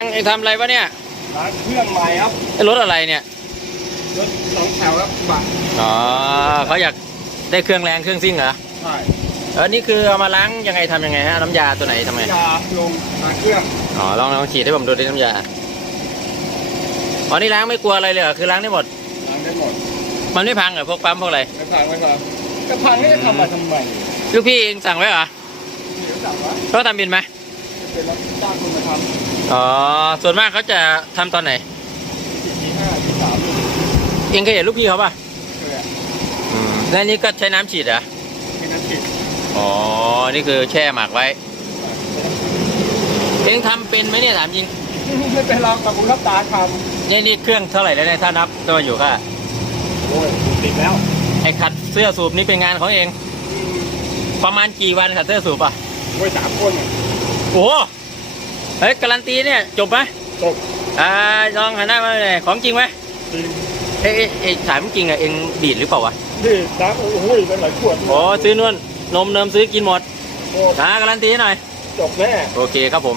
ไอ้ทำอะไรวะเนี่ยร้านเครื่องใหม่ครับไอ้รถอะไรเนี่ยรถสองแถวครับบัตรอ๋อเขาอยากได้เครื่องแรงเครื่องซิ่งเหรอใช่เออนี่คือเอามาล้างยังไงทำยังไงฮะน้ำยาตัวไหนทำไงยาลงร้านเครื่องอ๋อลองลองฉีดให้ผมดูดิน้ำยาอ๋อนี่ล้างไม่กลัวอะไรเลยเหรอคือล้างได้หมดล้างได้หมด มันไม่พังเหรอพวกปั๊มพวกอะไรไม่พังไม่พังจะพังนี่จะทำมาทำไมลูกพี่เองสั่งไว้เหรอเดี๋ยวจับวะเขาทำบินไหมจะเป็นรับจ้างคนมาท อ๋อ ส่วนมากเขาจะทำตอนไหนำสี่ที่ห้าที่สามที่เองเคยเห็นลูกพี่เขาป่ะเคยอะอืมแล้วนี่ก็ใช้น้ำฉีดเหรอมีน้ำผิดอ๋อ นี่คือแช่หมักไว้ เองทำเป็นไหมเนี่ยถามจริง ไม่เป็นไรกับคุณรับตาทนี่นี่เครื่องเท่าไหร่แล้วเนี่ยถ้านับตัวอยู่ก็ำโอ้ยติดแล้วไอ้ขัดเสื้อสูบนี่เป็นงานของเอง ประมาณกี่วันขัดเสื้อสูบอะ โอ้ยสามคนอะโอ้โห เฮ้ยการันตีเนี่ยจบไหมจบอ่าลองหันหน้ามาเลยของจริงไหมจริงเอ้ยเอ้ยเอ้ยถามจริงอะเองดีดหรือเปล่าวะนี่น้ำโอ้โหเป็นหลายขวดโอ้ซื้อนวลนมเนิมซื้อกินหมดโอ้อ่าการันตีหน่อยจบแน่โอเคครับผม